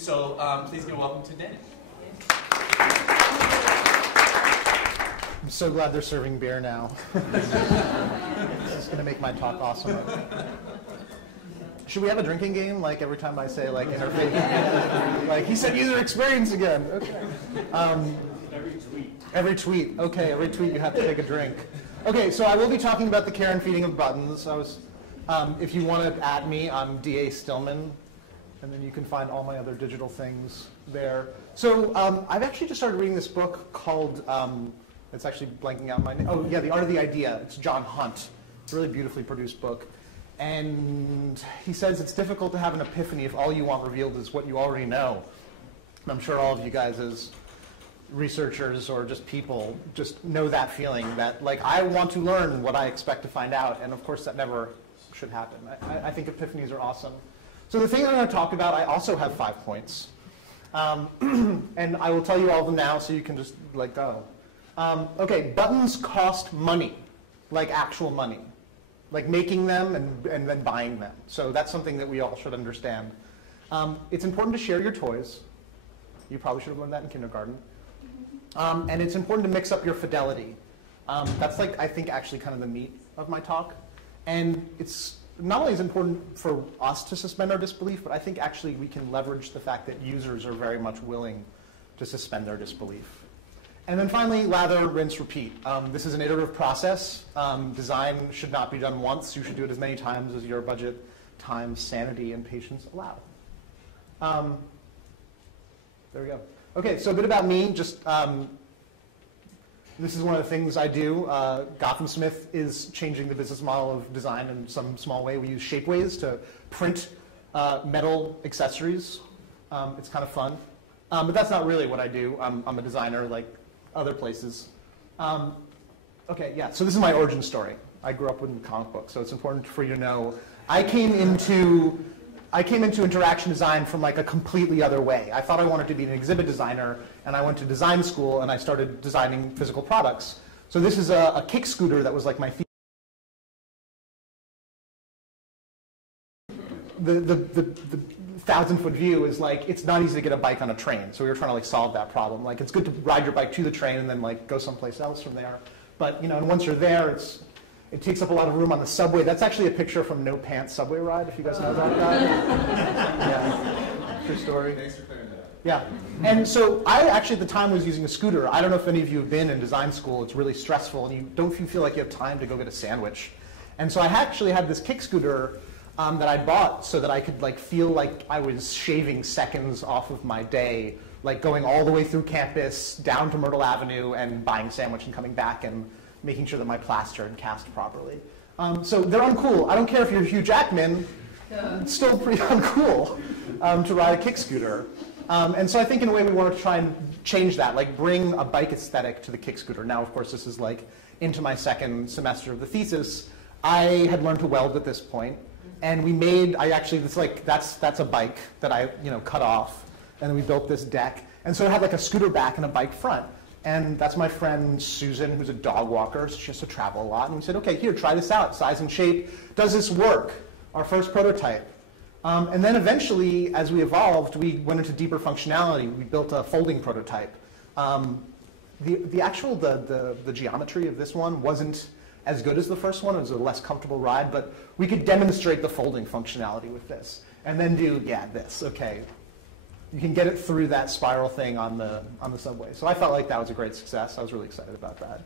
So please give a welcome to Danny. I'm so glad they're serving beer now. This is going to make my talk awesome. Should we have a drinking game, like every time I say, like, interface? Like, he said user experience again. Okay. Every tweet. Every tweet. Okay, every tweet you have to take a drink. Okay, so I will be talking about the care and feeding of buttons. If you want to add me, I'm DA Stillman. And then you can find all my other digital things there. So I've actually just started reading this book called, it's actually blanking out my name. Oh, yeah, The Art of the Idea. It's John Hunt. It's a really beautifully produced book. And he says it's difficult to have an epiphany if all you want revealed is what you already know. And I'm sure all of you guys as researchers or just people just know that feeling that, like, I want to learn what I expect to find out. And of course, that never should happen. I think epiphanies are awesome. So the thing I'm going to talk about, I also have 5 points. And I will tell you all of them now so you can just like go. Okay, buttons cost money, like actual money, like making them and then buying them. So that's something that we all should understand. It's important to share your toys. You probably should have learned that in kindergarten. And it's important to mix up your fidelity. That's like, I think, actually kind of the meat of my talk. And it's not only is it important for us to suspend our disbelief, but I think actually we can leverage the fact that users are very much willing to suspend their disbelief. And then finally, lather, rinse, repeat. This is an iterative process. Design should not be done once. You should do it as many times as your budget, time, sanity, and patience allow. There we go. Okay, so a bit about me. Just this is one of the things I do. Gotham Smith is changing the business model of design in some small way. We use shapeways to print metal accessories. It's kind of fun. But that's not really what I do. I'm a designer like other places. Okay, yeah, so this is my origin story. I grew up with comic books, so it's important for you to know. I came into interaction design from like a completely other way. I thought I wanted to be an exhibit designer, and I went to design school, and I started designing physical products. So this is a kick scooter that was like my the 1,000-foot view is like, it's not easy to get a bike on a train. So we were trying to like solve that problem. Like, it's good to ride your bike to the train and then like go someplace else from there. But, you know, and once you're there, it takes up a lot of room on the subway. That's actually a picture from No Pants Subway Ride, if you guys know that guy. Yeah, true story. Thanks for clearing that up. Yeah, and so I actually at the time was using a scooter. I don't know if any of you have been in design school. It's really stressful, and you feel like you have time to go get a sandwich. And so I actually had this kick scooter that I bought so that I could like feel like I was shaving seconds off of my day, like going all the way through campus, down to Myrtle Avenue, and buying a sandwich and coming back and making sure that my plaster and cast properly. So they're uncool. I don't care if you're Hugh Jackman, it's still pretty uncool to ride a kick scooter. And so I think in a way we wanted to try and change that, like bring a bike aesthetic to the kick scooter. Now, of course, this is like into my second semester of the thesis. I had learned to weld at this point, and we made, that's a bike that I cut off, and then we built this deck. And so it had like a scooter back and a bike front. And that's my friend Susan, who's a dog walker, so she has to travel a lot. And we said, okay, here, try this out, size and shape. Does this work? Our first prototype. And then eventually, as we evolved, we went into deeper functionality. We built a folding prototype. The geometry of this one wasn't as good as the first one. It was a less comfortable ride, but we could demonstrate the folding functionality with this. And then do, yeah, this, okay. You can get it through that spiral thing on the subway. So I felt like that was a great success. I was really excited about that.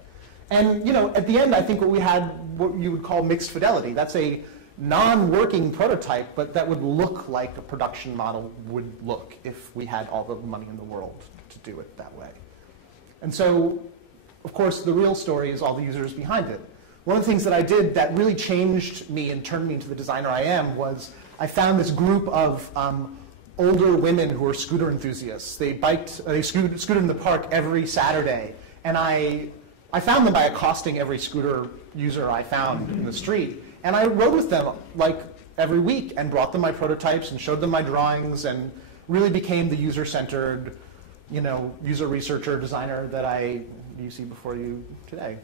And at the end, I think we had what you would call mixed fidelity. That's a non-working prototype, but that would look like a production model would look if we had all the money in the world to do it that way. And so, of course, the real story is all the users behind it. One of the things that I did that really changed me and turned me into the designer I am was I found this group of older women who were scooter enthusiasts. They scooted in the park every Saturday. And I found them by accosting every scooter user I found in the street. And I rode with them like every week and brought them my prototypes and showed them my drawings and really became the user-centered, user researcher, designer that you see before you today.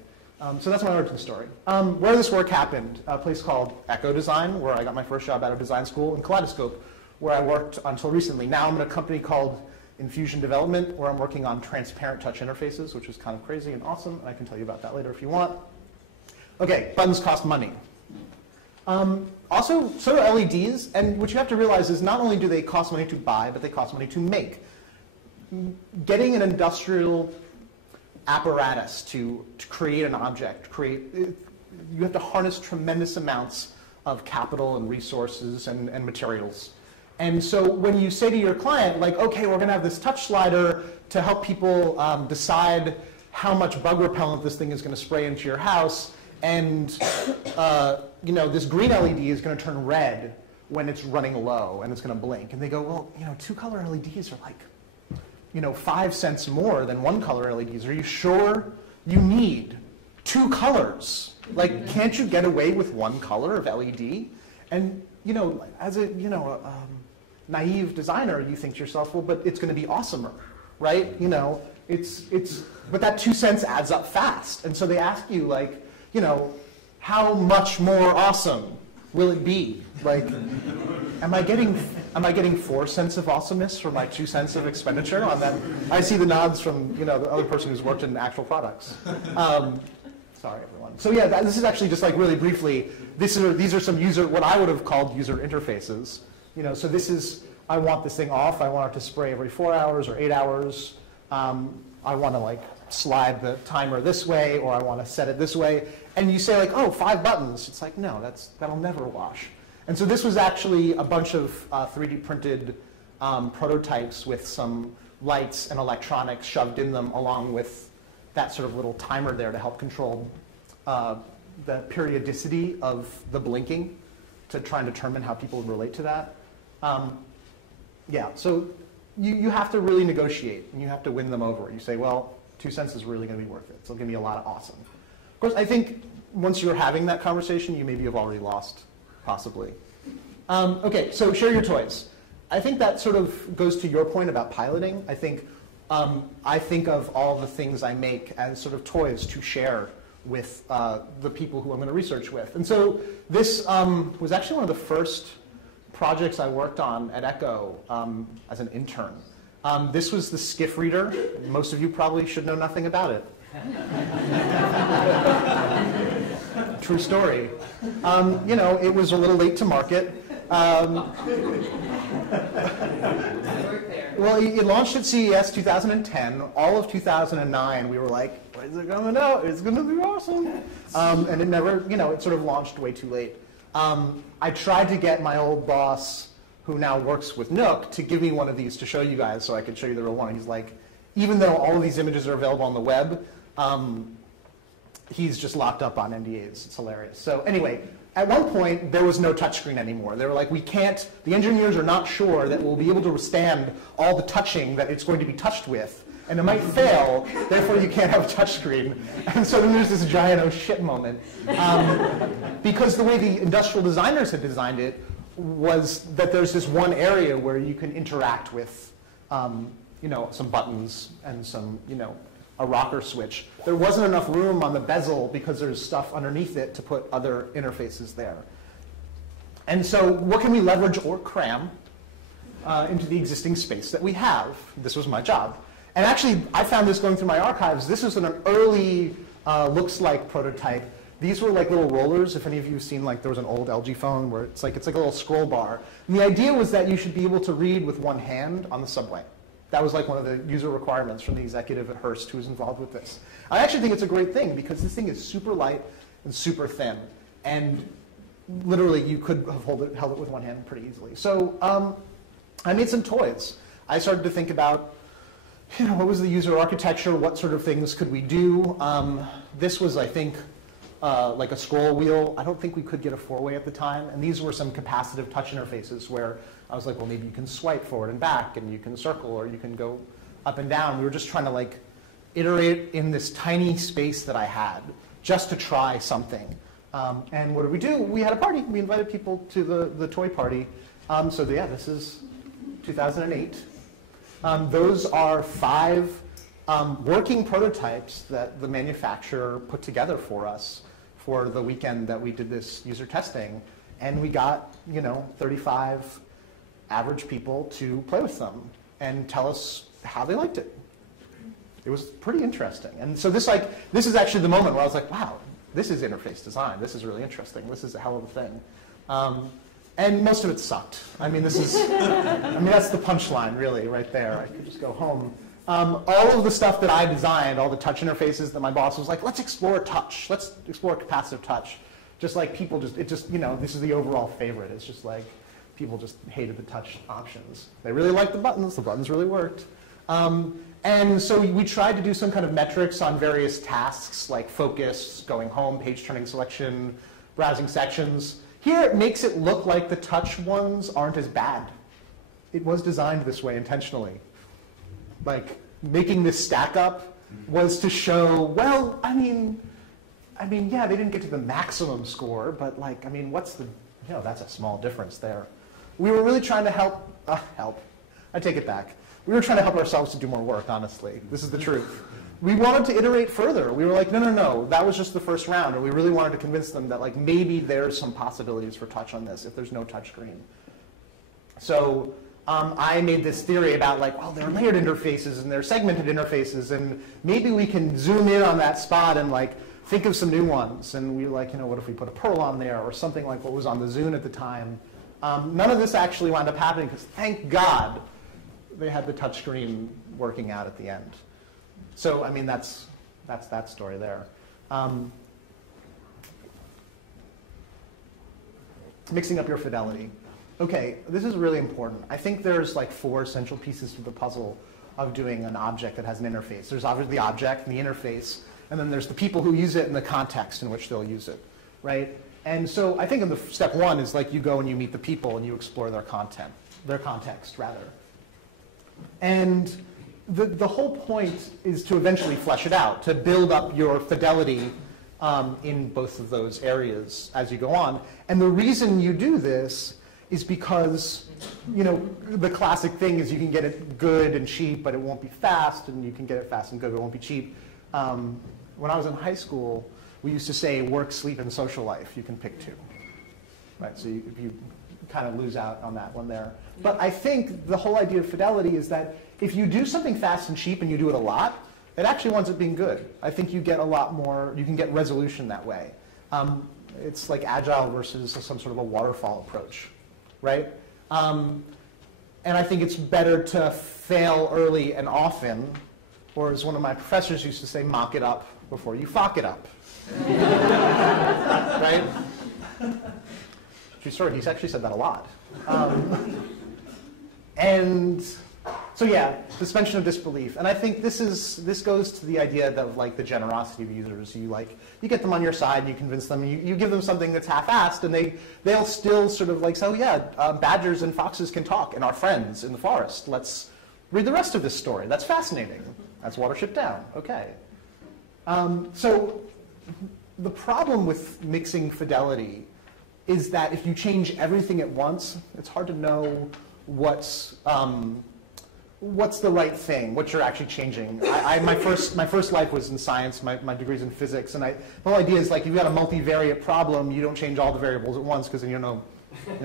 So that's my origin story. Where this work happened, a place called Echo Design, where I got my first job out of design school, and Kaleidoscope, where I worked until recently. Now I'm in a company called Infusion Development, where I'm working on transparent touch interfaces, which is kind of crazy and awesome, and I can tell you about that later if you want. Okay, buttons cost money. Also, so do LEDs, and what you have to realize is not only do they cost money to buy, but they cost money to make. Getting an industrial apparatus to create an object, you have to harness tremendous amounts of capital and resources and materials. And so when you say to your client, like, okay, we're going to have this touch slider to help people decide how much bug repellent this thing is going to spray into your house, and this green LED is going to turn red when it's running low and it's going to blink. And they go, well, two-color LEDs are like, 5 cents more than one-color LEDs. Are you sure you need 2 colors? Like, can't you get away with 1 color of LED? And as a naive designer, you think to yourself, well, but it's going to be awesomer, right? But that 2 cents adds up fast. And so they ask you, like, how much more awesome will it be? Like, am I getting 4 cents of awesomeness for my 2 cents of expenditure on that? I see the nods from the other person who's worked in actual products. Sorry, everyone. So yeah, this is actually just like really briefly. These are some what I would have called user interfaces. So this is, I want this thing off. I want it to spray every 4 hours or 8 hours. I want to like slide the timer this way, or I want to set it this way. And you say like, oh, 5 buttons. It's like, no, that'll never wash. And so this was actually a bunch of 3D printed prototypes with some lights and electronics shoved in them, along with that sort of little timer there to help control the periodicity of the blinking to try and determine how people relate to that. Yeah, so you have to really negotiate, and you have to win them over. You say, well, 2 cents is really going to be worth it. It's going to be a lot of awesome. Of course, I think once you're having that conversation, you maybe have already lost, possibly. Okay, so share your toys. I think that sort of goes to your point about piloting. I think of all the things I make as sort of toys to share with the people who I'm going to research with. And so this was actually one of the first projects I worked on at Echo as an intern. This was the skiff reader. Most of you probably should know nothing about it. True story. It was a little late to market. Well, it launched at CES 2010. All of 2009, we were like, when is it coming out? It's going to be awesome. And it never, it sort of launched way too late. I tried to get my old boss, who now works with Nook, to give me one of these to show you guys so I could show you the real one. He's like, even though all of these images are available on the web, he's just locked up on NDAs. It's hilarious. So anyway, at one point, there was no touchscreen anymore. They were like, the engineers are not sure that we'll be able to withstand all the touching that it's going to be touched with, and it might fail, therefore you can't have a touchscreen. And so then there's this giant oh shit moment. Because the way the industrial designers had designed it was that there's this one area where you can interact with some buttons and some, a rocker switch. There wasn't enough room on the bezel because there's stuff underneath it to put other interfaces there. And so what can we leverage or cram into the existing space that we have? This was my job. And actually, I found this going through my archives. This was an early looks like prototype. These were like little rollers. If any of you have seen, like, there was an old LG phone where it's like a little scroll bar. And the idea was that you should be able to read with one hand on the subway. That was like one of the user requirements from the executive at Hearst who was involved with this. I actually think it's a great thing because this thing is super light and super thin. And literally, you could have held it with one hand pretty easily. So I made some toys. I started to think about, what was the user architecture? What sort of things could we do? This was, I think, like a scroll wheel. I don't think we could get a 4-way at the time. And these were some capacitive touch interfaces where I was like, well, maybe you can swipe forward and back, and you can circle, or you can go up and down. We were just trying to like iterate in this tiny space that I had just to try something. And what did we do? We had a party. We invited people to the toy party. Yeah, this is 2008. Those are 5 working prototypes that the manufacturer put together for us for the weekend that we did this user testing. And we got, 35 average people to play with them and tell us how they liked it. It was pretty interesting. And so this is actually the moment where I was like, wow, this is interface design. This is really interesting. This is a hell of a thing. And most of it sucked. I mean, that's the punchline, really, right there. I could just go home. All of the stuff that I designed, all the touch interfaces that my boss was like, let's explore touch. Let's explore capacitive touch. Just like people this is the overall favorite. It's just like people just hated the touch options. They really liked the buttons. The buttons really worked. And so we tried to do some kind of metrics on various tasks like focus, going home, page turning selection, browsing sections. Here it makes it look like the touch ones aren't as bad. It was designed this way intentionally. Like making this stack up was to show, well, I mean, yeah, they didn't get to the maximum score, but like, I mean, that's a small difference there. We were really trying to help. I take it back. We were trying to help ourselves to do more work, honestly. This is the truth. We wanted to iterate further. We were like, no, that was just the first round. And we really wanted to convince them that like maybe there's some possibilities for touch on this if there's no touch screen. So I made this theory about like, well, there are layered interfaces and there are segmented interfaces, and maybe we can zoom in on that spot and like think of some new ones. And we were like, what if we put a Perl on there or something like what was on the Zune at the time? None of this actually wound up happening because thank God they had the touch screen working out at the end. So, I mean, that's that story there. Mixing up your fidelity. Okay, this is really important. I think there's like 4 essential pieces to the puzzle of doing an object that has an interface. There's obviously the object and the interface, and then there's the people who use it and the context in which they'll use it, right? And so I think in the step 1 is like you go and you meet the people and you explore their context rather. And the whole point is to eventually flesh it out, to build up your fidelity in both of those areas as you go on. And the reason you do this is because, the classic thing is you can get it good and cheap, but it won't be fast, and you can get it fast and good, but it won't be cheap. When I was in high school, we used to say work, sleep, and social life. You can pick 2. Right? So you kind of lose out on that one there. But I think the whole idea of fidelity is that if you do something fast and cheap and you do it a lot, it actually winds up being good. I think you get a lot more, you can get resolution that way. It's like agile versus some sort of a waterfall approach, right? And I think it's better to fail early and often, or as one of my professors used to say, mock it up before you fuck it up. Right? True story, he's actually said that a lot. And so yeah, suspension of disbelief. And I think this goes to the idea of like the generosity of users. You get them on your side, you convince them, you give them something that's half-assed, and they'll still sort of like, so yeah, badgers and foxes can talk and are friends in the forest. Let's read the rest of this story. That's fascinating. That's Watership Down. Okay. So the problem with mixing fidelity is that if you change everything at once, it's hard to know what's the right thing, what you're actually changing. My first life was in science, my degree's in physics, and the whole idea is like if you've got a multivariate problem, you don't change all the variables at once because then you know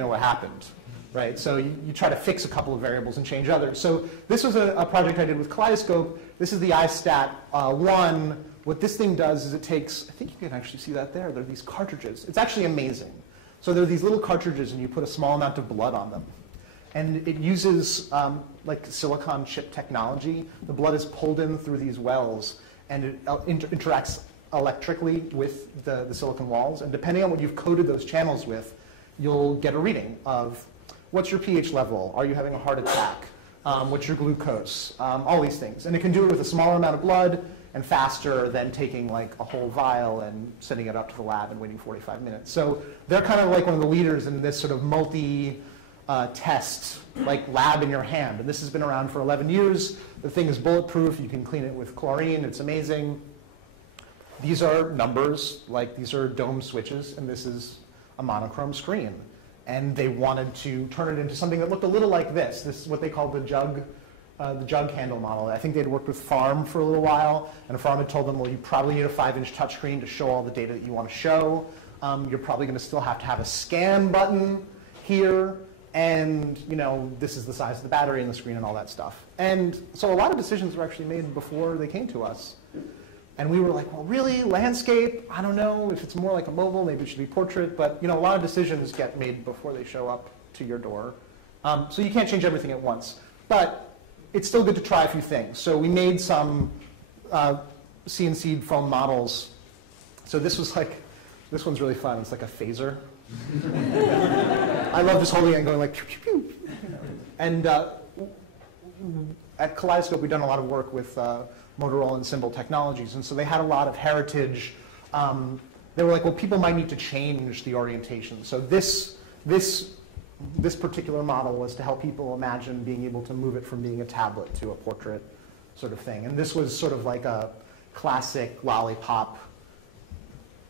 what happened, right? So you try to fix a couple of variables and change others. So this was a project I did with Kaleidoscope. This is the iStat1. What this thing does is it takes, I think you can actually see that there, there are these cartridges. It's actually amazing. So there are these little cartridges and you put a small amount of blood on them. And it uses like silicon chip technology. The blood is pulled in through these wells and it interacts electrically with the silicon walls. And depending on what you've coated those channels with, you'll get a reading of what's your pH level, are you having a heart attack, what's your glucose, all these things. And it can do it with a smaller amount of blood and faster than taking like a whole vial and sending it up to the lab and waiting 45 minutes. So they're kind of like one of the leaders in this sort of multi-test, like lab in your hand. And this has been around for 11 years. The thing is bulletproof. You can clean it with chlorine. It's amazing. These are numbers, like these are dome switches, and this is a monochrome screen. And they wanted to turn it into something that looked a little like this. This is what they called the jug handle model. I think they'd worked with Farm for a little while, and Farm had told them, well, you probably need a 5-inch touchscreen to show all the data that you want to show. You're probably going to still have to have a scan button here, and this is the size of the battery and the screen and all that stuff. And so a lot of decisions were actually made before they came to us. And we were like, well, really, landscape? I don't know. If it's more like a mobile, maybe it should be portrait. But a lot of decisions get made before they show up to your door. So you can't change everything at once. But it's still good to try a few things. So we made some CNC foam models. So this one's really fun. It's like a phaser. I love just holding it and going like, pew, pew, pew. And at Kaleidoscope, we've done a lot of work with Motorola and Symbol Technologies. And so they had a lot of heritage. They were like, well, people might need to change the orientation. So this particular model was to help people imagine being able to move it from being a tablet to a portrait sort of thing. And this was sort of like a classic lollipop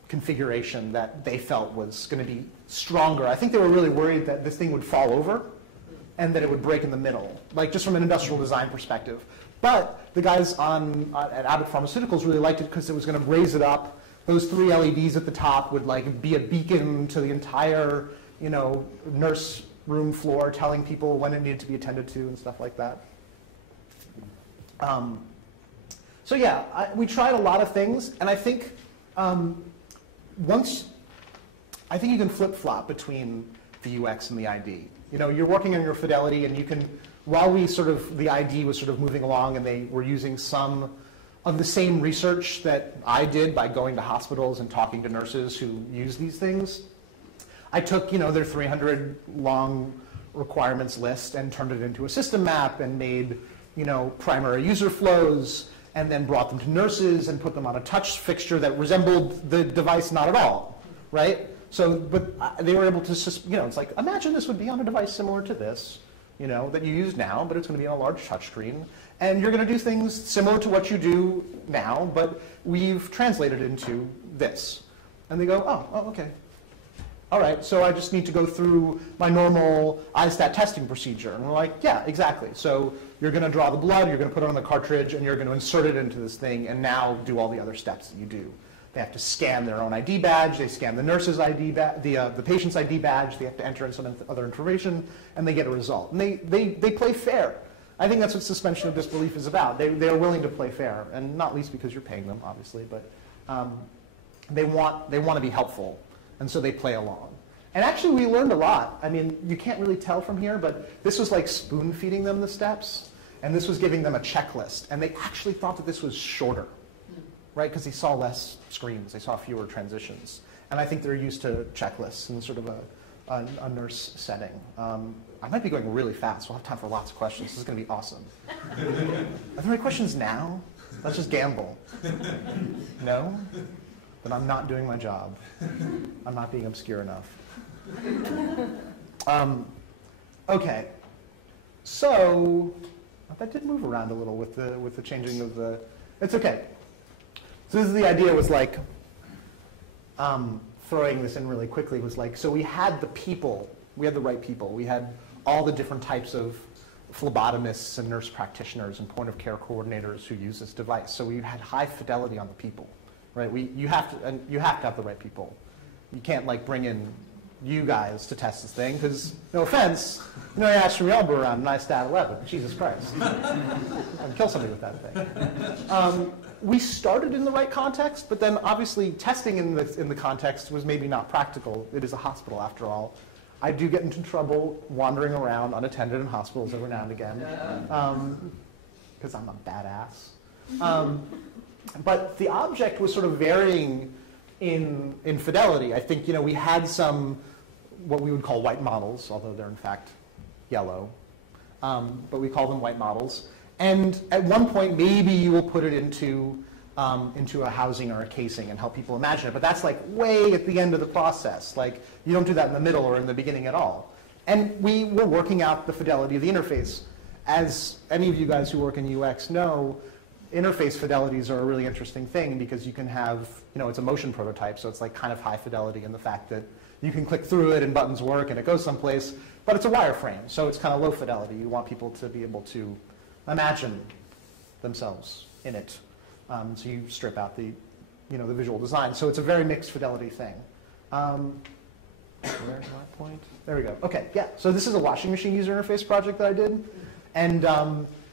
configuration that they felt was going to be stronger. I think they were really worried that this thing would fall over and that it would break in the middle, like just from an industrial design perspective. But the guys at Abbott Pharmaceuticals really liked it because it was going to raise it up. Those 3 LEDs at the top would like be a beacon to the entire nurse room floor, telling people when it needed to be attended to and stuff like that. So yeah, we tried a lot of things, and I think I think you can flip-flop between the UX and the ID. You're working on your fidelity, and you can, while the ID was sort of moving along, and they were using some of the same research that I did by going to hospitals and talking to nurses who use these things. I took, their 300 long requirements list and turned it into a system map and made, primary user flows, and then brought them to nurses and put them on a touch fixture that resembled the device not at all, right? So, but they were able to, it's like, imagine this would be on a device similar to this, that you use now, but it's going to be on a large touchscreen. And you're going to do things similar to what you do now, but we've translated into this. And they go, oh, okay. All right, so I just need to go through my normal ISTAT testing procedure. And we're like, yeah, exactly. So you're going to draw the blood, you're going to put it on the cartridge, and you're going to insert it into this thing, and now do all the other steps that you do. They have to scan their own ID badge, they scan the nurse's ID badge, the patient's ID badge, they have to enter in some other information, and they get a result. And they play fair. I think that's what suspension of disbelief is about. They're willing to play fair, and not least because you're paying them, obviously, but they want to be helpful. And so they play along. And actually, we learned a lot. I mean, you can't really tell from here, but this was like spoon-feeding them the steps, and this was giving them a checklist. And they actually thought that this was shorter, right? Because they saw less screens. They saw fewer transitions. And I think they're used to checklists in sort of a nurse setting. I might be going really fast. We'll have time for lots of questions. This is going to be awesome. Are there any questions now? Let's just gamble. No? Then I'm not doing my job. I'm not being obscure enough. Okay. So that did move around a little with the changing of the. It's okay. So this is the idea was like throwing this in really quickly was like, so we had the people, we had the right people. We had all the different types of phlebotomists and nurse practitioners and point of care coordinators who use this device. So we had high fidelity on the people, right? You have to have the right people. You can't like bring in you guys to test this thing because, no offense, you ask your elbow around an ISTAT 11. Jesus Christ. I'd kill somebody with that thing. We started in the right context, but then obviously testing in the context was maybe not practical. It is a hospital after all. I do get into trouble wandering around unattended in hospitals every now and again because I'm a badass. But the object was sort of varying in fidelity. I think we had some what we would call white models, although they're in fact yellow, but we call them white models. And at one point, maybe you will put it into a housing or a casing and help people imagine it. But that's like way at the end of the process. Like you don't do that in the middle or in the beginning at all. And we were working out the fidelity of the interface. As any of you guys who work in UX know, interface fidelities are a really interesting thing because you can have, it's a motion prototype, so it's like kind of high fidelity in the fact that you can click through it and buttons work and it goes someplace, but it's a wireframe, so it's kind of low fidelity. You want people to be able to imagine themselves in it. So you strip out the visual design. So it's a very mixed fidelity thing. Where's my point? There we go. Okay, yeah. So this is a washing machine user interface project that I did. And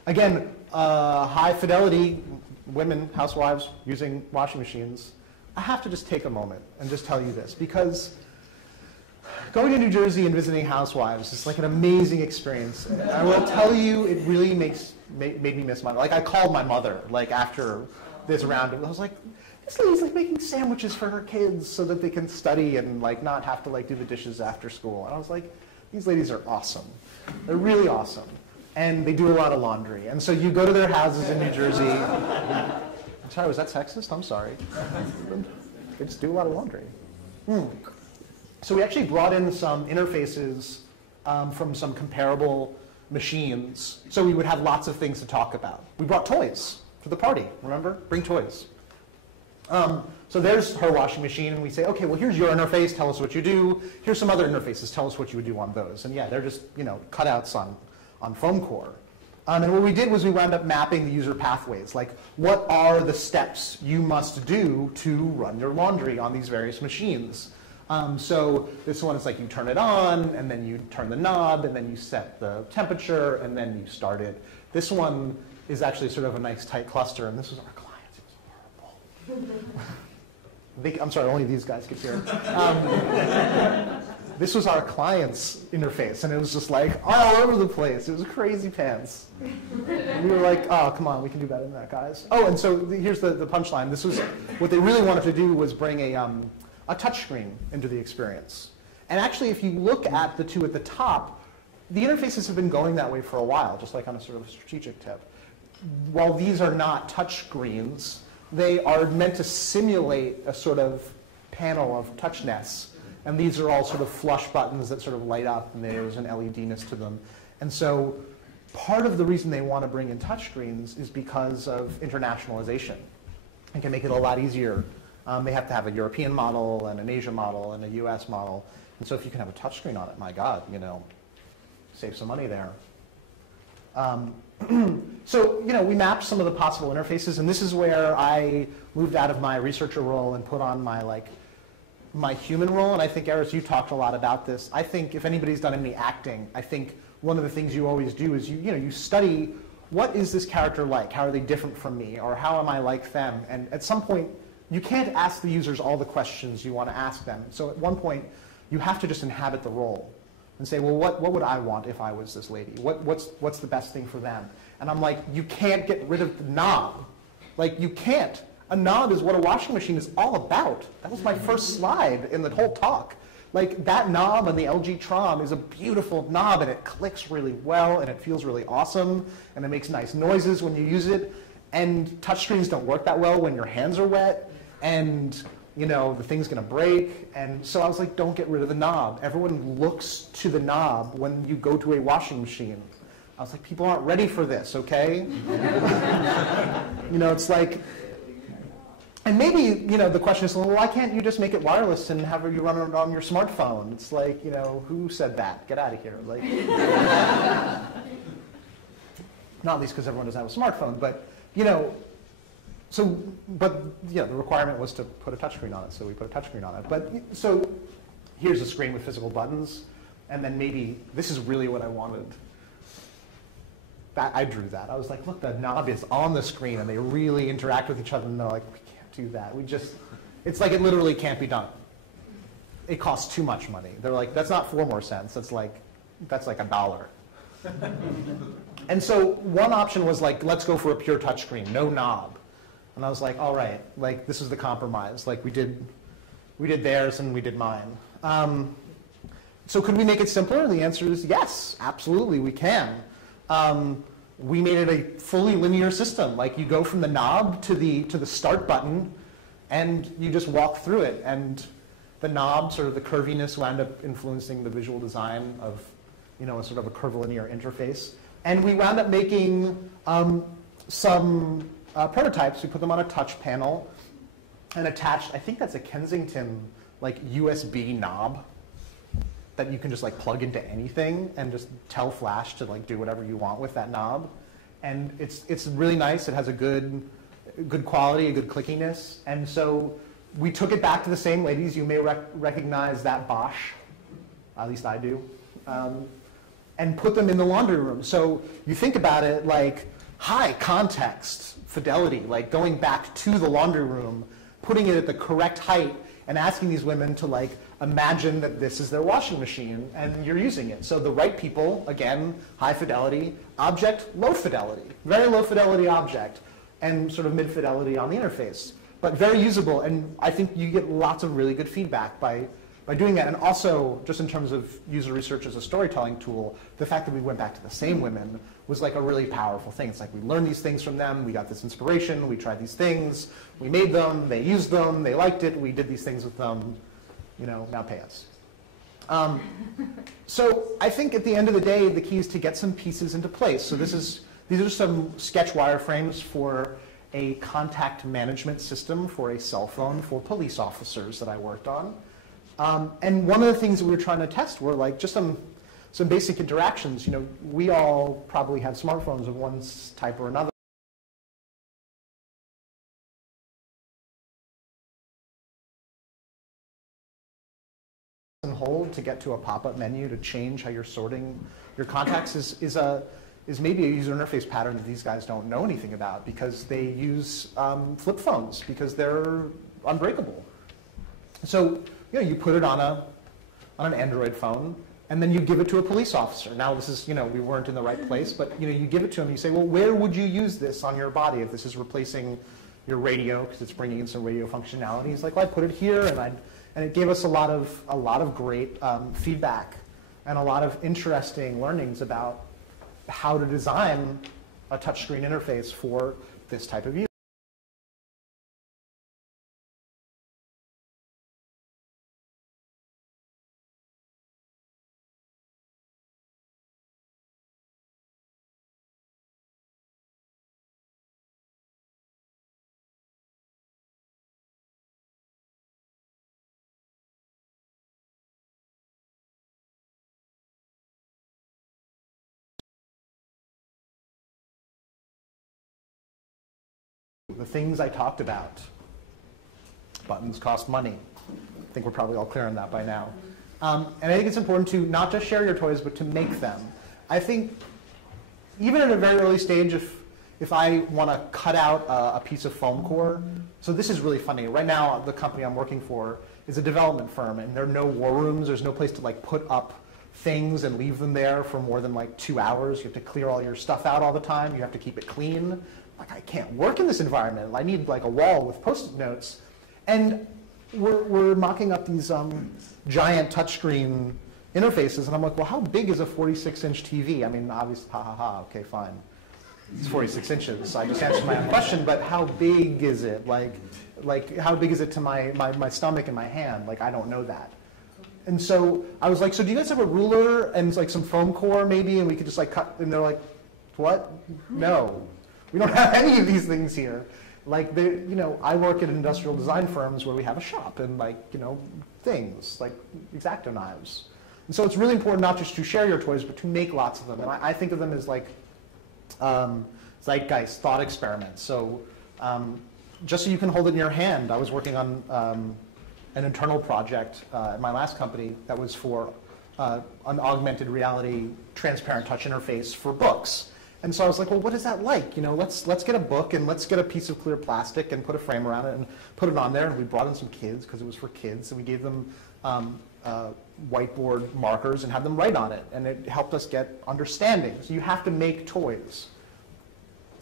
again, high fidelity women, housewives using washing machines. I have to just take a moment and just tell you this, because going to New Jersey and visiting housewives is like an amazing experience. I will tell you, it really made me miss my, like I called my mother like after this round, and I was like, this lady's like making sandwiches for her kids so that they can study and like not have to like do the dishes after school. And I was like, these ladies are awesome. They're really awesome. And they do a lot of laundry. And so you go to their houses in New Jersey. I'm sorry, was that sexist? I'm sorry. They just do a lot of laundry. So we actually brought in some interfaces from some comparable machines, so we would have lots of things to talk about. We brought toys for the party, remember? Bring toys. So there's her washing machine, and we say, okay, well, here's your interface, tell us what you do. Here's some other interfaces, tell us what you would do on those. And yeah, they're just cutouts on foam core. And what we did was we wound up mapping the user pathways, like what are the steps you must do to run your laundry on these various machines. So this one is like you turn it on, and then you turn the knob, and then you set the temperature, and then you start it. This one is actually sort of a nice tight cluster, and this was our clients. It was horrible. I'm sorry, only these guys could hear. This was our client's interface, and it was just like all over the place. It was crazy pants. We were like, oh, come on, we can do better than that, guys. Oh, and so here's the punchline. This was what they really wanted to do was bring a touchscreen into the experience. And actually, if you look at the two at the top, the interfaces have been going that way for a while, just like on a sort of strategic tip. While these are not touchscreens, they are meant to simulate a sort of panel of touchness. And these are all sort of flush buttons that sort of light up, and there's an LED-ness to them. And so part of the reason they want to bring in touchscreens is because of internationalization. It can make it a lot easier. They have to have a European model and an Asia model and a US model. And so if you can have a touchscreen on it, my God, save some money there. So, we mapped some of the possible interfaces, and this is where I moved out of my researcher role and put on my human role. And I think, Eris, you talked a lot about this. I think if anybody's done any acting, I think one of the things you always do is you study, what is this character like? How are they different from me? Or how am I like them? And at some point, you can't ask the users all the questions you want to ask them. So at one point, you have to just inhabit the role and say, well, what would I want if I was this lady? What's the best thing for them? And I'm like, you can't get rid of the knob. Like, you can't. A knob is what a washing machine is all about. That was my first slide in the whole talk. Like, that knob on the LG Trom is a beautiful knob, and it clicks really well, and it feels really awesome, and it makes nice noises when you use it. And touchscreens don't work that well when your hands are wet, and the thing's going to break. And so I was like, don't get rid of the knob. Everyone looks to the knob when you go to a washing machine. I was like, people aren't ready for this, okay? It's like, and maybe, the question is, well, why can't you just make it wireless and have you run it on your smartphone? It's like, who said that? Get out of here. Like, not least because everyone doesn't have a smartphone, but, the requirement was to put a touchscreen on it, so we put a touchscreen on it. But, so here's a screen with physical buttons, and then maybe this is really what I wanted. I drew that. I was like, look, the knob is on the screen, and they really interact with each other, and they're like, we can't do that. It's like it literally can't be done. It costs too much money. They're like, that's not 4 more cents. That's like $1. And so one option was like, let's go for a pure touchscreen, no knob. And I was like, all right, like this is the compromise. Like we did theirs and we did mine. So could we make it simpler? The answer is yes, absolutely, we can. We made it a fully linear system. Like you go from the knob to the start button, and you just walk through it. And the knob, sort of the curviness, wound up influencing the visual design of, a sort of a curvilinear interface. And we wound up making some prototypes. We put them on a touch panel and attached, I think that's a Kensington like USB knob that you can just like plug into anything and just tell Flash to like do whatever you want with that knob. And it's really nice. It has a good quality, a good clickiness. And so we took it back to the same ladies. You may recognize that Bosch at least I do, and put them in the laundry room. So you think about it like high context fidelity, like going back to the laundry room, putting it at the correct height, and asking these women to like imagine that this is their washing machine and you're using it. So the right people, again, high fidelity, object, low fidelity, very low fidelity object, and sort of mid fidelity on the interface. But very usable, and I think you get lots of really good feedback by doing that. And also, just in terms of user research as a storytelling tool, the fact that we went back to the same women was like a really powerful thing. It's like we learned these things from them, we got this inspiration, we tried these things, we made them, they used them, they liked it, we did these things with them, you know, now pay us. So I think at the end of the day, the key is to get some pieces into place. So these are some sketch wireframes for a contact management system for a cell phone for police officers that I worked on. And one of the things that we were trying to test were like just some basic interactions. You know, we all probably have smartphones of one type or another. And hold to get to a pop-up menu to change how you're sorting your contacts is maybe a user interface pattern that these guys don't know anything about because they use flip phones because they're unbreakable. So you know, you put it on an Android phone, and then you give it to a police officer. Now this is, you know, we weren't in the right place, but you know, you give it to him. You say, well, where would you use this on your body if this is replacing your radio because it's bringing in some radio functionality? He's like, well, I put it here, and it gave us a lot of great feedback and a lot of interesting learnings about how to design a touchscreen interface for this type of user. The things I talked about. Buttons cost money. I think we're probably all clear on that by now. And I think it's important to not just share your toys, but to make them. I think even at a very early stage, if I want to cut out a piece of foam core, so this is really funny. Right now, the company I'm working for is a development firm, and there are no war rooms. There's no place to like put up things and leave them there for more than like 2 hours. You have to clear all your stuff out all the time. You have to keep it clean. Like, I can't work in this environment. I need like a wall with Post-it notes. And we're mocking up these giant touchscreen interfaces, and I'm like, well, how big is a 46-inch TV? I mean, obviously, okay, fine. It's 46 inches. I just answered my own question, but how big is it? Like how big is it to my stomach and my hand? Like, I don't know that. And so I was like, so do you guys have a ruler and like some foam core maybe, and we could just like cut? And they're like, what? No. We don't have any of these things here. Like, you know, I work at industrial design firms where we have a shop and like, you know, things like X-Acto knives. And so it's really important not just to share your toys, but to make lots of them. And I think of them as like zeitgeist, thought experiments. So just so you can hold it in your hand, I was working on an internal project at my last company that was for an augmented reality transparent touch interface for books. And so I was like, well, what is that like? You know, let's get a book and let's get a piece of clear plastic and put a frame around it and put it on there. And we brought in some kids because it was for kids, and we gave them whiteboard markers and had them write on it. And it helped us get understanding. So you have to make toys.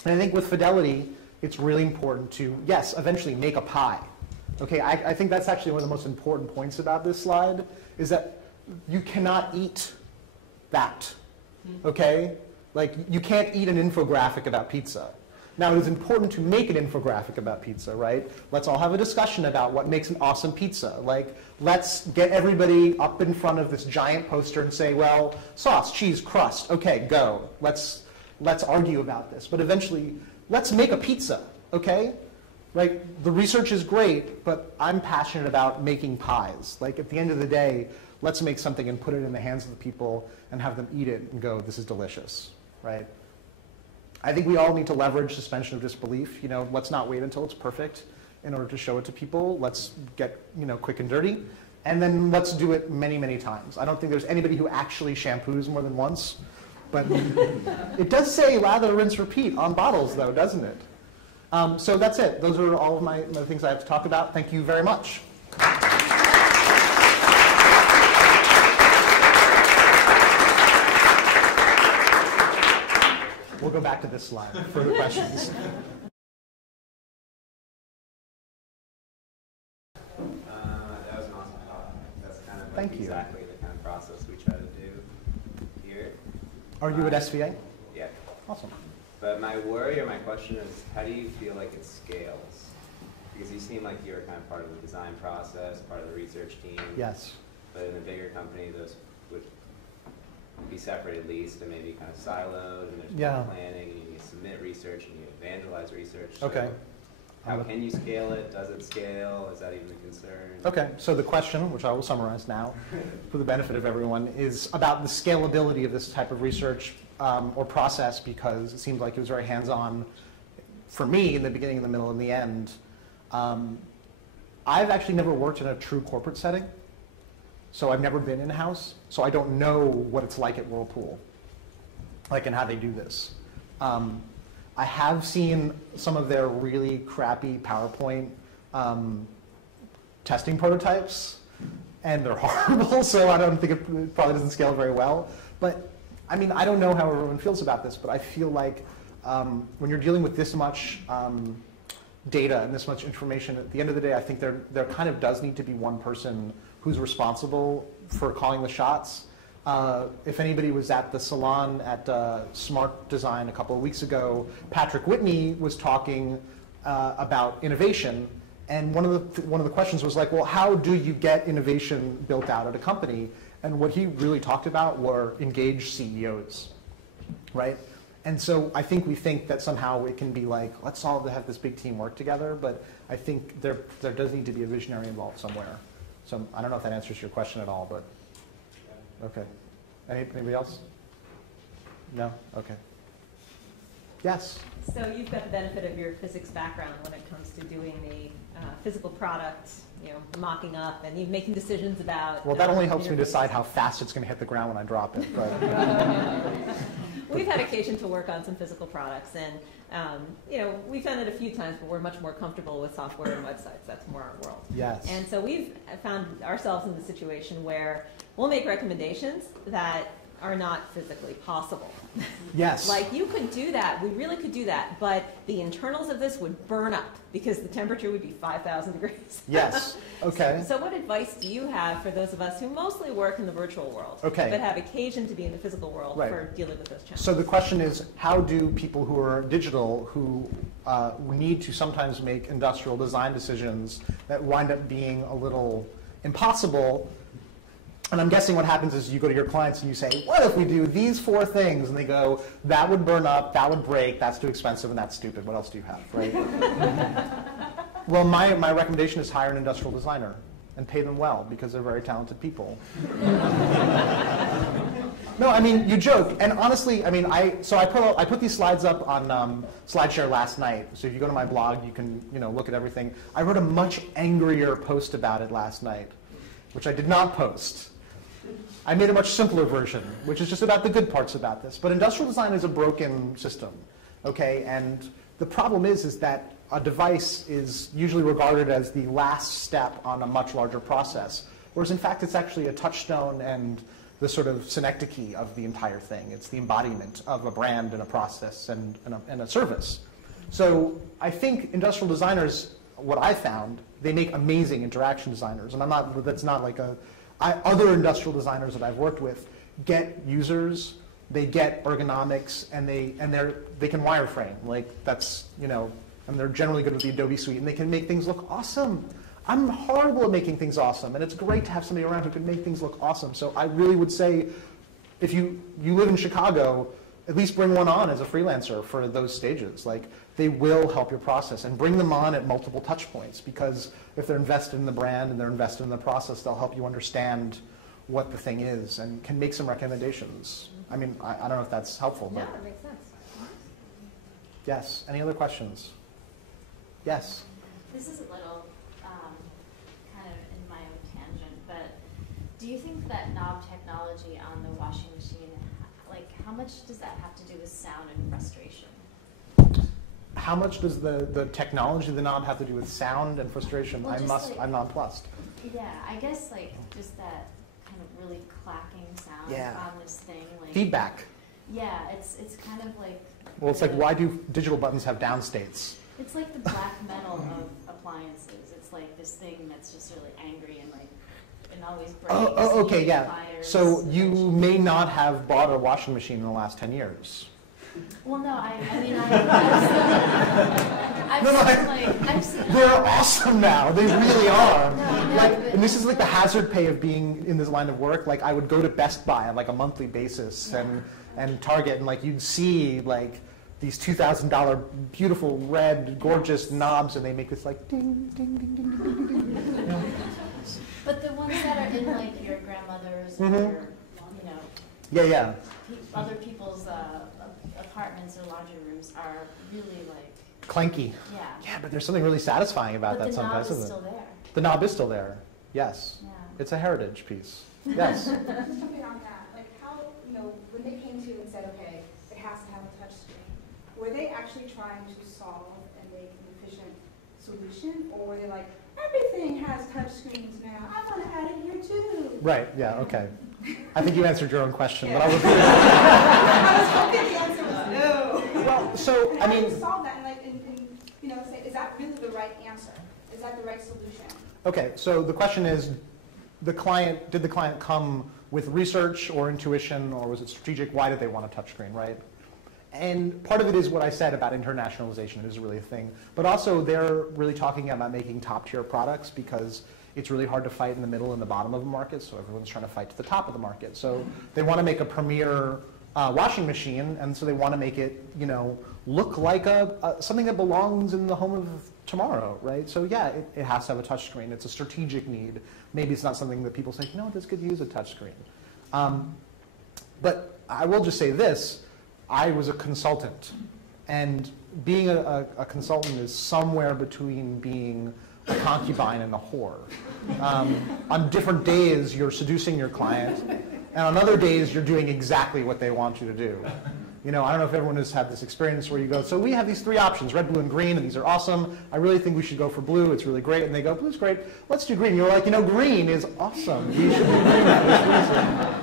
And I think with fidelity, it's really important to, yes, eventually make a pie. Okay, I think that's actually one of the most important points about this slide, is that you cannot eat that, okay? Like, you can't eat an infographic about pizza. Now, it is important to make an infographic about pizza, right? Let's all have a discussion about what makes an awesome pizza. Like, let's get everybody up in front of this giant poster and say, well, sauce, cheese, crust, okay, go. Let's argue about this. But eventually, let's make a pizza, okay? Like, the research is great, but I'm passionate about making pies. Like, at the end of the day, let's make something and put it in the hands of the people and have them eat it and go, this is delicious, right? I think we all need to leverage suspension of disbelief. You know, let's not wait until it's perfect in order to show it to people. Let's get, you know, quick and dirty. And then let's do it many, many times. I don't think there's anybody who actually shampoos more than once. But it does say lather, rinse, repeat on bottles, though, doesn't it? So that's it. Those are all of my things I have to talk about. Thank you very much. We'll go back to this slide for the questions. That was an awesome talk. That's kind of Thank you. exactly the kind of process we try to do here. Are you at SVA? Yeah. Awesome. But my worry or my question is, how do you feel like it scales? Because you seem like you're kind of part of the design process, part of the research team. Yes. But in a bigger company, those would be separate at least and maybe kind of siloed, and there's more planning, and you need to submit research, and you evangelize research. So Okay. how can you scale it? Does it scale? Is that even a concern? Okay, so the question, which I will summarize now for the benefit of everyone, is about the scalability of this type of research or process, because it seemed like it was very hands-on for me in the beginning, in the middle, and the end. I've actually never worked in a true corporate setting, so I've never been in-house, so I don't know what it's like at Whirlpool, like, and how they do this. I have seen some of their really crappy PowerPoint testing prototypes, and they're horrible, so I don't think it probably doesn't scale very well. But I mean, I don't know how everyone feels about this, but I feel like when you're dealing with this much data and this much information, at the end of the day, I think there kind of does need to be one person who's responsible for calling the shots. If anybody was at the salon at Smart Design a couple of weeks ago, Patrick Whitney was talking about innovation, and one of the questions was like, well, how do you get innovation built out at a company? And what he really talked about were engaged CEOs, right? And so I think we think that somehow it can be like, let's all have this big team work together, but I think there does need to be a visionary involved somewhere. So I don't know if that answers your question at all, but okay. Anybody else? No? Okay. Yes? So you've got the benefit of your physics background when it comes to doing the physical product, mocking up and even making decisions about... Well, that only helps me decide how fast it's going to hit the ground when I drop it. But we've had occasion to work on some physical products, and we've done it a few times, but we're much more comfortable with software and websites. That's more our world. yes. And so we've found ourselves in the situation where we'll make recommendations that are not physically possible. Yes. Like, you could do that, we really could do that, but the internals of this would burn up because the temperature would be 5,000 degrees. Yes. Okay. So what advice do you have for those of us who mostly work in the virtual world, Okay. but have occasion to be in the physical world Right. for dealing with those challenges? So the question is, how do people who are digital, who need to sometimes make industrial design decisions that wind up being a little impossible? And I'm guessing what happens is you go to your clients and you say, what if we do these 4 things? And they go, that would burn up, that would break, that's too expensive, and that's stupid. What else do you have, right? Well, my recommendation is hire an industrial designer and pay them well, because they're very talented people. No, I mean, you joke. And honestly, I mean, I put these slides up on SlideShare last night. So if you go to my blog, you can look at everything. I wrote a much angrier post about it last night, which I did not post. I made a much simpler version, which is just about the good parts about this. But industrial design is a broken system, okay? And the problem is that a device is usually regarded as the last step on a much larger process, whereas in fact it's actually a touchstone and the sort of synecdoche of the entire thing. It's the embodiment of a brand and a process and a service. So I think industrial designers, what I found, they make amazing interaction designers. And that's not like other industrial designers that I've worked with get users, they get ergonomics, and they can wireframe. Like, that's, and they're generally good with the Adobe suite, and they can make things look awesome. I'm horrible at making things awesome, and it's great to have somebody around who can make things look awesome. So I really would say, if you live in Chicago, at least bring one on as a freelancer for those stages. Like, they will help your process, and bring them on at multiple touch points, because if they're invested in the brand and they're invested in the process, they'll help you understand what the thing is and can make some recommendations. I mean, I don't know if that's helpful. No, But that makes sense. yes. Any other questions? Yes. This is a little kind of in my own tangent, but Do you think that knob technology on the washing machine, like how much does that have to do with sound and frustration? How much does the technology of the knob have to do with sound and frustration? Well, I'm nonplussed. Yeah, I guess like just that kind of really clacking sound on this thing. Like, feedback. Yeah, it's kind of like. Well, it's like, why do digital buttons have downstates? It's like the black metal of appliances. It's like this thing that's just really angry and like it always breaks. Oh, okay, yeah. Fires, so you may not have bought a washing machine in the last 10 years. Well, no, I've seen they're awesome now. They really are. No, like, and this is like the hazard pay of being in this line of work. Like, I would go to Best Buy on like a monthly basis and Target, and like you'd see like these $2,000 beautiful red gorgeous knobs, and they make this like ding ding ding ding ding ding ding. You know? But the ones that are in like your grandmother's or other people's apartments or laundry rooms are really like clanky. Yeah, but there's something really satisfying about that sometimes. The knob is still there. The knob is still there. Yes. Yeah. It's a heritage piece. Yes. Just jumping on that, like how, when they came to you and said, okay, it has to have a touch screen, were they actually trying to solve and make an efficient solution, or were they like, everything has touch screens now, I want to add it here too? Right, yeah, okay. I think you answered your own question, but I was I was hoping the answer was no. Well, so, and I how mean, do you solve that and say, is that really the right answer? Is that the right solution? okay, so the question is, did the client come with research or intuition, or was it strategic? Why did they want a touchscreen, right? And part of it is what I said about internationalization is really a thing. But also they're really talking about making top tier products because it's really hard to fight in the middle and the bottom of the market, so everyone's trying to fight to the top of the market. So they want to make a premier washing machine, and so they want to make it, look like something that belongs in the home of tomorrow, right? So yeah, it has to have a touch screen. It's a strategic need. Maybe it's not something that people say, this could use a touch screen. But I will just say this, I was a consultant, and being a consultant is somewhere between being a concubine and a whore. On different days, you're seducing your client, and on other days, you're doing exactly what they want you to do. I don't know if everyone has had this experience where you go, so we have these 3 options, red, blue, and green, and these are awesome. I really think we should go for blue. It's really great. And they go, blue's great. Let's do green. You're like, green is awesome. We should do green for this reason.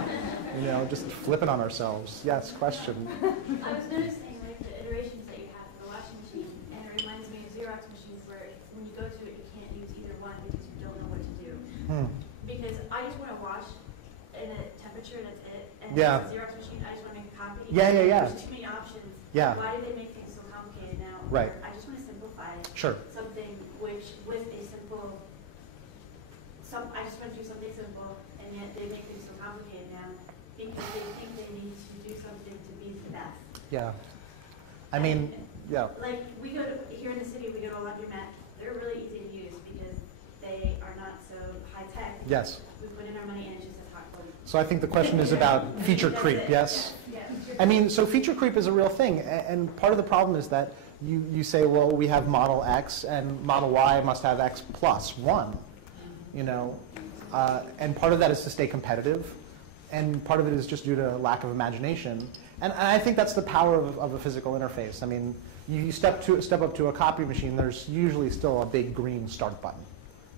Just flipping on ourselves. Yes, question. I was noticing like the iterations that you have for the washing machine, and it reminds me of Xerox machines where when you go to it, you can't use either one because you don't know what to do. Because I just want to wash in a temperature, that's it. And Yeah. with the Xerox machine, I just want to make a copy. Yeah. There's too many options. Yeah. Why do they make things so complicated now? Right. I just want to simplify Sure. something which with a simple. I just want to do something simple, and yet they make things so complicated now because they think they need to do something to be the best. Yeah. I mean, yeah. Like we go to here in the city, we go to a laundromat. They're really easy to use because they are not so high tech. Yes. We put in our money and it just says hot clothing. So I think the question is about feature creep, yes? Yeah. I mean, so feature creep is a real thing, and part of the problem is that you say, well, we have Model X, and Model Y must have X plus 1, and part of that is to stay competitive, and part of it is just due to lack of imagination. And I think that's the power of a physical interface. I mean, you step up to a copy machine, there's usually still a big green start button,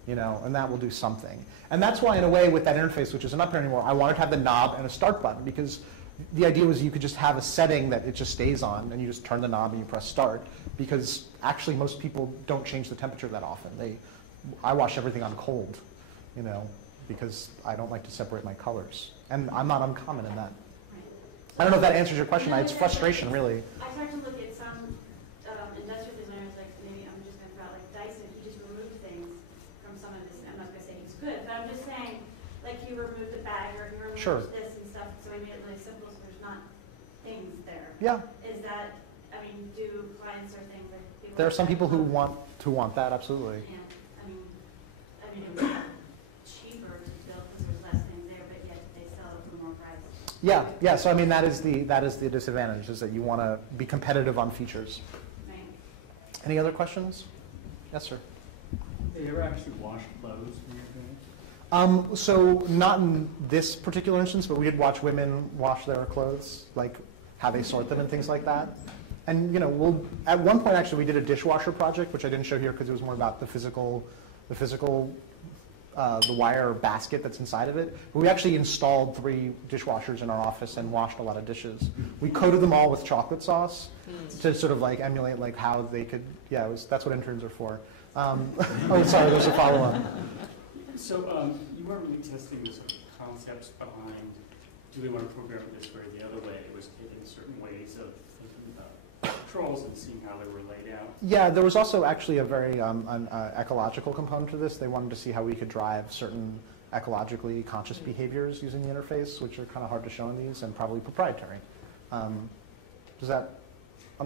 and that will do something. And that's why, in a way, with that interface, which isn't up here anymore, I wanted to have the knob and a start button, because the idea was you could just have a setting that it just stays on, and you just turn the knob and you press start, because actually most people don't change the temperature that often. I wash everything on cold, because I don't like to separate my colors. And I'm not uncommon in that. I don't know if that answers your question. It's frustration, really. I started to look at some industrial designers, like maybe I'm just going to throw out like Dyson. He just removed things from some of this. I'm not going to say he's good, but I'm just saying, like he removed the bag or he removed this and stuff, so he made it really simple, so there's not things there. Yeah. Is that? I mean, do clients or things like people? There are some people who want that, absolutely. Yeah. I mean, it would be cheaper to build because there's less things there, but yet they sell it for more price. Yeah. So I mean, that is the disadvantage, is that you want to be competitive on features. Right. Any other questions? Yes, sir. Have you ever actually washed clothes in your So not in this particular instance, but we did watch women wash their clothes, like how they sort them and things like that. And at one point actually we did a dishwasher project, which I didn't show here because it was more about the wire basket that's inside of it. But we actually installed 3 dishwashers in our office and washed a lot of dishes. We coated them all with chocolate sauce to sort of like emulate like how they could. Yeah, that's what interns are for. Oh, sorry, there's a follow-up. So you weren't really testing the sort of concepts behind, do we want to program it this way or the other way? It was taking certain ways of thinking about controls and seeing how they were laid out. Yeah, there was also actually a very ecological component to this. They wanted to see how we could drive certain ecologically conscious behaviors using the interface, which are kind of hard to show in these and probably proprietary. I'm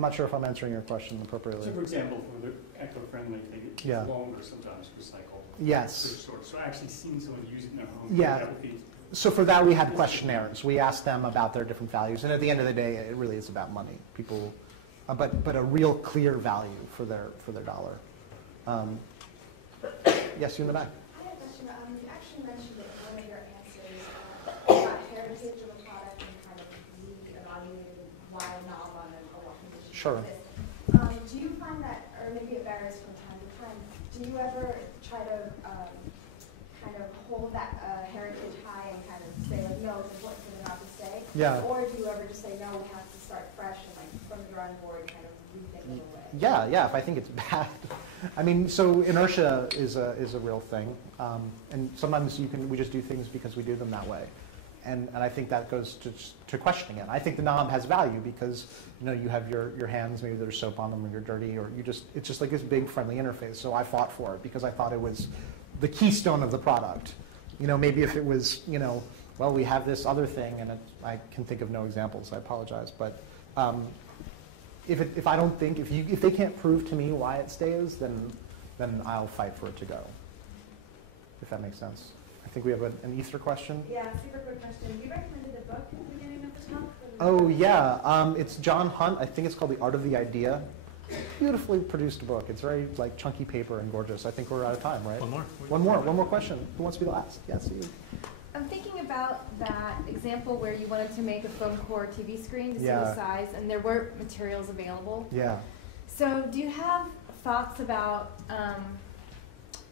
not sure if I'm answering your question appropriately. So for example, for the eco-friendly thing, it's longer sometimes recycled. Yes. So actually seeing someone use it in their home, yeah. That would be. So for that, we had questionnaires. We asked them about their different values, and at the end of the day, it really is about money. People, but a real clear value for their dollar. Yes, you in the back. I have a question. You actually mentioned it in one of your answers about heritage of a product and kind of re-evaluating why not on a washing machine. Sure. Do you find that, or maybe it varies from time to time, do you ever try to kind of hold that heritage high and kind of say, like, no, it's important for them not to stay? Yeah. Or do you ever just say, no, we have to start fresh and like from the drawing board kind of rethink it away? Yeah, if I think it's bad. I mean, so inertia is a real thing. And sometimes we just do things because we do them that way. And I think that goes to questioning it. I think the knob has value because you have your hands, maybe there's soap on them or you're dirty, or it's just like this big friendly interface. So I fought for it because I thought it was the keystone of the product. Maybe if it was, well, we have this other thing, and I can think of no examples, I apologize. But if I don't think, if they can't prove to me why it stays, then I'll fight for it to go, if that makes sense. I think we have an Ether question. Yeah, super quick question. You recommended a book at the beginning of the talk? Oh, yeah. It's John Hunt. I think it's called The Art of the Idea. Beautifully produced book. It's very like chunky paper and gorgeous. I think we're out of time, right? One more question. Who wants to be the last? Yes, you. I'm thinking about that example where you wanted to make a foam core TV screen to see the size, and there were materials available. Yeah. So do you have thoughts about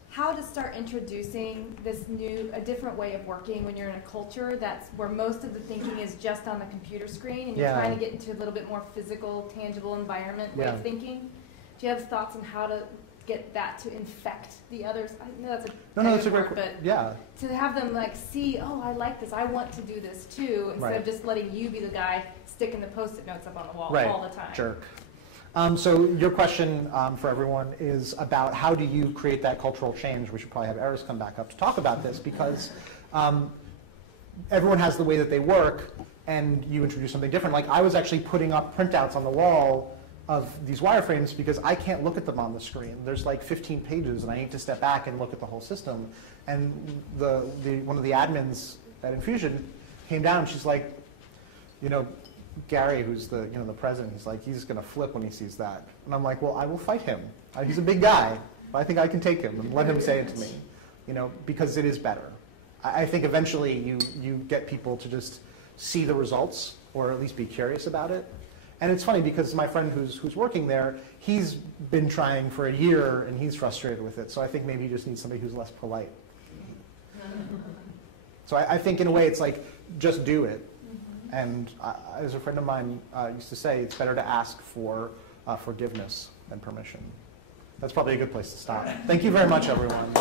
how to start introducing a different way of working when you're in a culture that's where most of the thinking is just on the computer screen, and you're trying to get into a little bit more physical, tangible environment way of thinking? Do you have thoughts on how to get that to infect the others? I know that's that's a great question. Yeah. To have them like see, oh, I like this, I want to do this too, instead of just letting you be the guy sticking the Post-it notes up on the wall all the time. Jerk. So your question for everyone is about how do you create that cultural change? We should probably have Eris come back up to talk about this because everyone has the way that they work, and you introduce something different. Like I was actually putting up printouts on the wall of these wireframes because I can't look at them on the screen. There's like 15 pages, and I need to step back and look at the whole system. And one of the admins at Infusion came down. She's like, Gary, who's the president, he's going to flip when he sees that. And I'm like, well, I will fight him. He's a big guy, but I think I can take him and let him say it to me, because it is better. I think eventually you get people to just see the results or at least be curious about it. And it's funny because my friend who's working there, he's been trying for a year and he's frustrated with it. So I think maybe you just need somebody who's less polite. So I think in a way it's like, just do it. And as a friend of mine used to say, it's better to ask for forgiveness than permission. That's probably a good place to stop. Thank you very much, everyone.